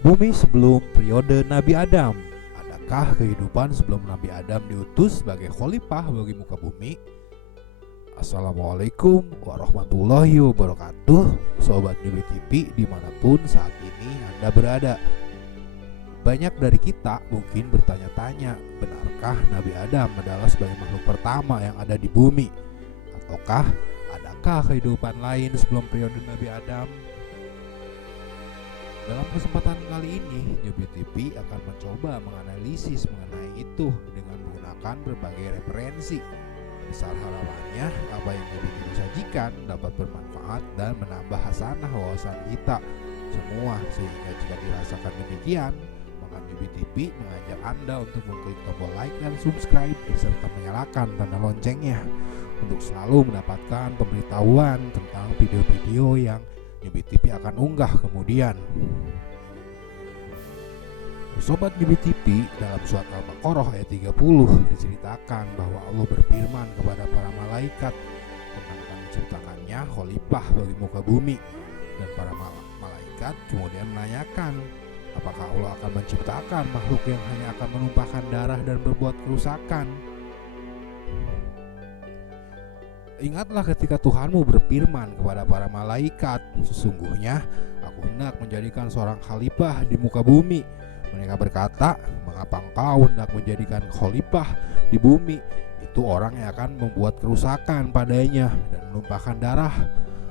Bumi sebelum periode Nabi Adam. Adakah kehidupan sebelum Nabi Adam diutus sebagai khalifah bagi muka bumi? Assalamualaikum warahmatullahi wabarakatuh, Sobat Nyubi TV dimanapun saat ini Anda berada. Banyak dari kita mungkin bertanya-tanya, benarkah Nabi Adam adalah sebagai makhluk pertama yang ada di bumi? Ataukah adakah kehidupan lain sebelum periode Nabi Adam? Dalam kesempatan kali ini, Nyubi TV akan mencoba menganalisis mengenai itu dengan menggunakan berbagai referensi. Besar harapannya, apa yang Nyubi TV sajikan dapat bermanfaat dan menambah hasanah wawasan kita semua, sehingga jika dirasakan demikian, maka Nyubi TV mengajak Anda untuk mengklik tombol like dan subscribe serta menyalakan tanda loncengnya untuk selalu mendapatkan pemberitahuan tentang video-video yang Nyubi TV akan unggah kemudian. Sobat Nyubi TV, dalam surat Al-Baqarah ayat 30 diceritakan bahwa Allah berfirman kepada para malaikat tentang akan menciptakannya khalifah bagi muka bumi, dan para malaikat kemudian menanyakan, apakah Allah akan menciptakan makhluk yang hanya akan menumpahkan darah dan berbuat kerusakan? Ingatlah ketika Tuhanmu berfirman kepada para malaikat, sesungguhnya aku hendak menjadikan seorang khalifah di muka bumi. Mereka berkata, mengapa engkau hendak menjadikan khalifah di bumi? Itu orang yang akan membuat kerusakan padanya dan menumpahkan darah.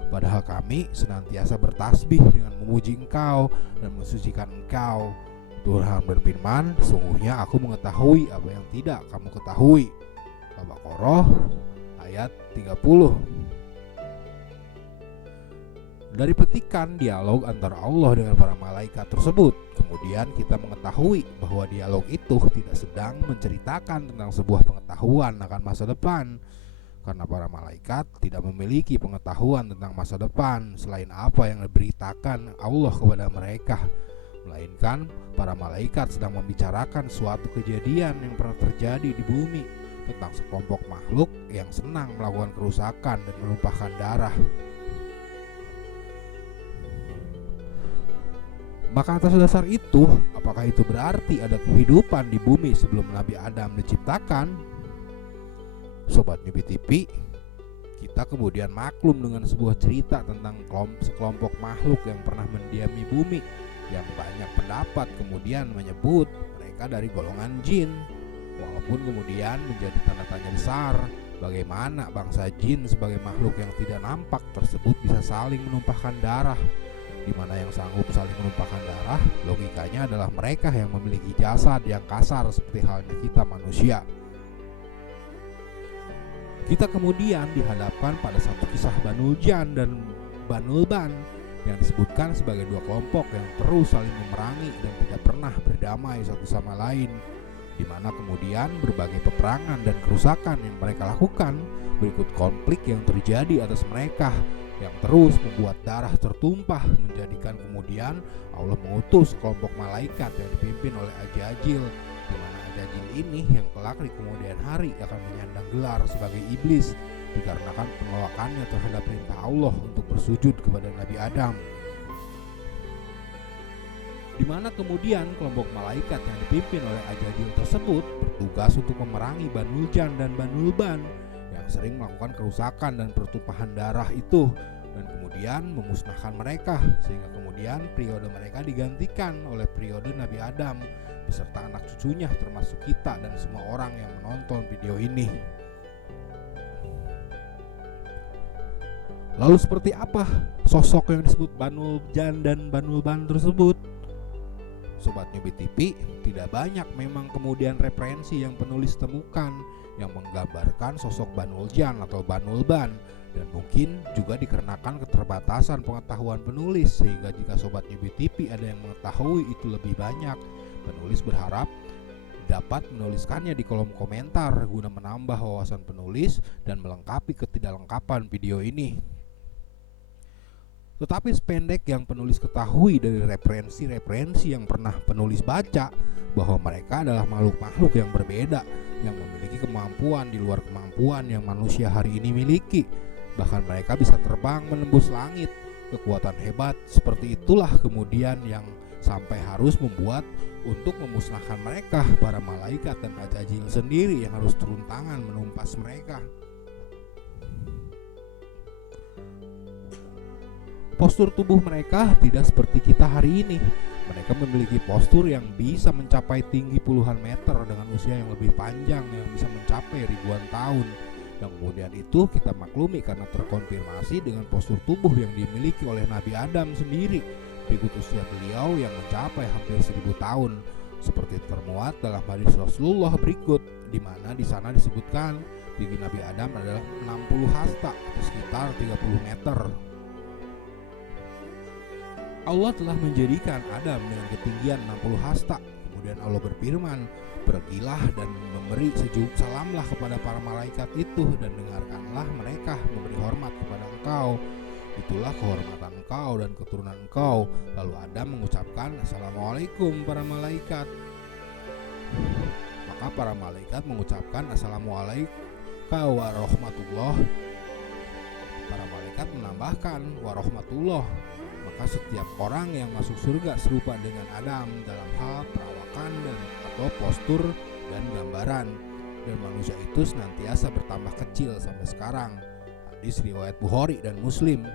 Padahal kami senantiasa bertasbih dengan memuji engkau dan mensucikan engkau. Tuhan berfirman, sesungguhnya aku mengetahui apa yang tidak kamu ketahui. Al-Baqarah ayat 30. Dari petikan dialog antara Allah dengan para malaikat tersebut, kemudian kita mengetahui bahwa dialog itu tidak sedang menceritakan tentang sebuah pengetahuan akan masa depan, karena para malaikat tidak memiliki pengetahuan tentang masa depan selain apa yang diberitakan Allah kepada mereka, melainkan para malaikat sedang membicarakan suatu kejadian yang pernah terjadi di bumi tentang sekelompok makhluk yang senang melakukan kerusakan dan menumpahkan darah. Maka atas dasar itu, apakah itu berarti ada kehidupan di bumi sebelum Nabi Adam diciptakan? Sobat Nyubi TV, kita kemudian maklum dengan sebuah cerita tentang sekelompok makhluk yang pernah mendiami bumi, yang banyak pendapat kemudian menyebut mereka dari golongan jin. Walaupun kemudian menjadi tanda tanya besar, bagaimana bangsa jin sebagai makhluk yang tidak nampak tersebut bisa saling menumpahkan darah, di mana yang sanggup saling menumpahkan darah logikanya adalah mereka yang memiliki jasad yang kasar seperti halnya kita manusia. Kita kemudian dihadapkan pada satu kisah Banul Jan dan Banul Ban yang disebutkan sebagai dua kelompok yang terus saling memerangi dan tidak pernah berdamai satu sama lain, di mana kemudian berbagai peperangan dan kerusakan yang mereka lakukan berikut konflik yang terjadi atas mereka yang terus membuat darah tertumpah, menjadikan kemudian Allah mengutus kelompok malaikat yang dipimpin oleh Ajajil, di mana Ajajil ini yang kelak di kemudian hari akan menyandang gelar sebagai iblis dikarenakan penolakannya terhadap perintah Allah untuk bersujud kepada Nabi Adam, di mana kemudian kelompok malaikat yang dipimpin oleh Ajajil tersebut bertugas untuk memerangi Banul Jan dan Banul Ban yang sering melakukan kerusakan dan pertumpahan darah itu, dan kemudian memusnahkan mereka, sehingga kemudian periode mereka digantikan oleh periode Nabi Adam beserta anak cucunya, termasuk kita dan semua orang yang menonton video ini. Lalu seperti apa sosok yang disebut Banul Jan dan Banul Ban tersebut? Sobat Nyubi TV, tidak banyak memang kemudian referensi yang penulis temukan yang menggambarkan sosok Banul Jan atau Banul Ban, dan mungkin juga dikarenakan keterbatasan pengetahuan penulis, sehingga jika Sobat Nyubi TV ada yang mengetahui itu lebih banyak, penulis berharap dapat menuliskannya di kolom komentar guna menambah wawasan penulis dan melengkapi ketidaklengkapan video ini. Tetapi sependek yang penulis ketahui dari referensi-referensi yang pernah penulis baca, bahwa mereka adalah makhluk-makhluk yang berbeda, yang memiliki kemampuan di luar kemampuan yang manusia hari ini miliki. Bahkan mereka bisa terbang menembus langit. Kekuatan hebat seperti itulah kemudian yang sampai harus membuat untuk memusnahkan mereka. Para malaikat dan Ajajil sendiri yang harus turun tangan menumpas mereka. Postur tubuh mereka tidak seperti kita hari ini. Mereka memiliki postur yang bisa mencapai tinggi puluhan meter dengan usia yang lebih panjang yang bisa mencapai ribuan tahun. Dan kemudian itu kita maklumi karena terkonfirmasi dengan postur tubuh yang dimiliki oleh Nabi Adam sendiri. Berikut usia beliau yang mencapai hampir 1000 tahun, seperti termuat dalam hadis Rasulullah berikut, di mana di sana disebutkan tinggi Nabi Adam adalah 60 hasta atau sekitar 30 meter. Allah telah menjadikan Adam dengan ketinggian 60 hasta. Kemudian Allah berfirman, "Pergilah dan memberi sejuk salamlah kepada para malaikat itu dan dengarkanlah mereka memberi hormat kepada engkau. Itulah kehormatan engkau dan keturunan engkau." Lalu Adam mengucapkan, "Assalamualaikum para malaikat." Maka para malaikat mengucapkan, "Assalamualaikum warahmatullah." Para malaikat menambahkan, "warahmatullah." Maka setiap orang yang masuk surga serupa dengan Adam dalam hal perawakan dan atau postur dan gambaran, dan manusia itu senantiasa bertambah kecil sampai sekarang. Hadis riwayat Bukhari dan Muslim.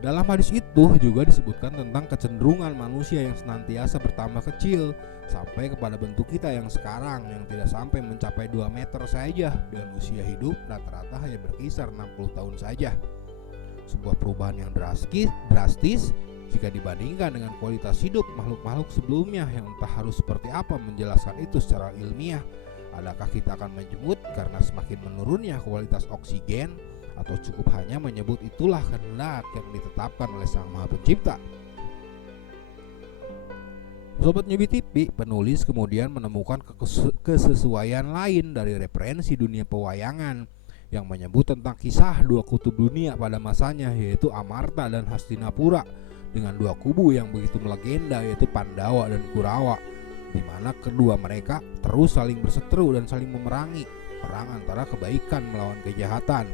Dalam hadis itu juga disebutkan tentang kecenderungan manusia yang senantiasa bertambah kecil sampai kepada bentuk kita yang sekarang yang tidak sampai mencapai 2 meter saja, dengan usia hidup rata-rata hanya berkisar 60 tahun saja. Sebuah perubahan yang drastis jika dibandingkan dengan kualitas hidup makhluk-makhluk sebelumnya yang entah harus seperti apa menjelaskan itu secara ilmiah. Adakah kita akan menyebut karena semakin menurunnya kualitas oksigen, atau cukup hanya menyebut itulah kehendak yang ditetapkan oleh Sang Maha Pencipta? Sobat Newbie TV, penulis kemudian menemukan kesesuaian lain dari referensi dunia pewayangan yang menyebut tentang kisah dua kutub dunia pada masanya, yaitu Amarta dan Hastinapura, dengan dua kubu yang begitu melegenda, yaitu Pandawa dan Kurawa, di mana kedua mereka terus saling berseteru dan saling memerangi, perang antara kebaikan melawan kejahatan.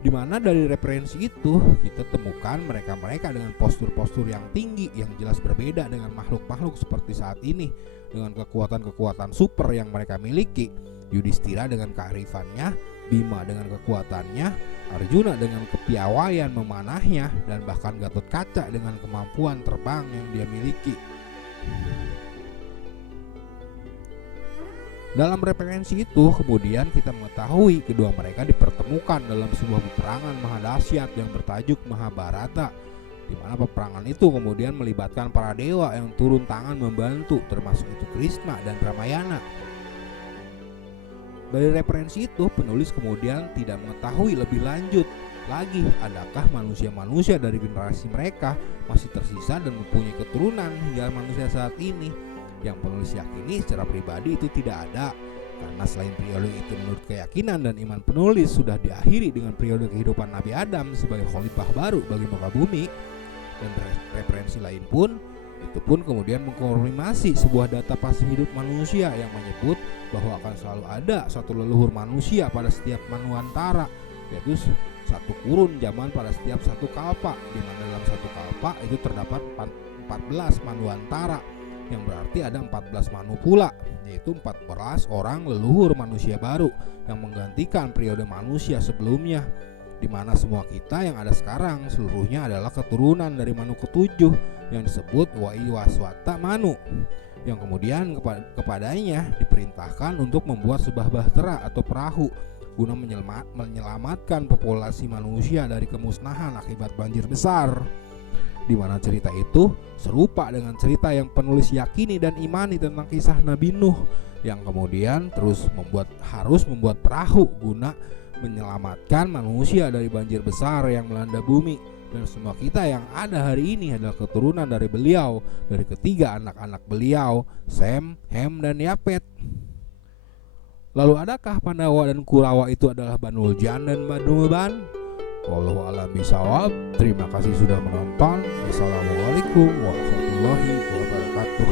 Di mana dari referensi itu kita temukan mereka-mereka dengan postur-postur yang tinggi yang jelas berbeda dengan makhluk-makhluk seperti saat ini, dengan kekuatan-kekuatan super yang mereka miliki. Yudhistira dengan kearifannya, Bima dengan kekuatannya, Arjuna dengan kepiawaian memanahnya, dan bahkan Gatotkaca dengan kemampuan terbang yang dia miliki. Dalam referensi itu kemudian kita mengetahui kedua mereka dipertemukan dalam sebuah peperangan maha dahsyat yang bertajuk Mahabharata, di mana peperangan itu kemudian melibatkan para dewa yang turun tangan membantu, termasuk itu Krishna dan Ramayana. Dari referensi itu penulis kemudian tidak mengetahui lebih lanjut lagi adakah manusia-manusia dari generasi mereka masih tersisa dan mempunyai keturunan hingga manusia saat ini. Yang penulis yakini secara pribadi itu tidak ada, karena selain periode itu menurut keyakinan dan iman penulis sudah diakhiri dengan periode kehidupan Nabi Adam sebagai khalifah baru bagi muka bumi. Dan referensi lain pun itu pun kemudian mengkonfirmasi sebuah data pasti hidup manusia yang menyebut bahwa akan selalu ada satu leluhur manusia pada setiap manuantara, yaitu satu kurun zaman pada setiap satu kalpa, di mana dalam satu kalpa itu terdapat 14 manuantara, yang berarti ada 14 manu pula, yaitu 14 orang leluhur manusia baru yang menggantikan periode manusia sebelumnya, di mana semua kita yang ada sekarang seluruhnya adalah keturunan dari Manu ketujuh yang disebut Waiwaswata Manu, yang kemudian kepadanya diperintahkan untuk membuat sebuah bahtera atau perahu guna menyelamatkan populasi manusia dari kemusnahan akibat banjir besar. Di mana cerita itu serupa dengan cerita yang penulis yakini dan imani tentang kisah Nabi Nuh, yang kemudian harus membuat perahu guna menyelamatkan manusia dari banjir besar yang melanda bumi. Dan semua kita yang ada hari ini adalah keturunan dari beliau, dari ketiga anak-anak beliau, Sem, Hem, dan Yapet. Lalu adakah Pandawa dan Kurawa itu adalah Banul Jan dan Banul Ban? Wallahu a'lam bishawab. Terima kasih sudah menonton. Wassalamualaikum warahmatullahi wabarakatuh.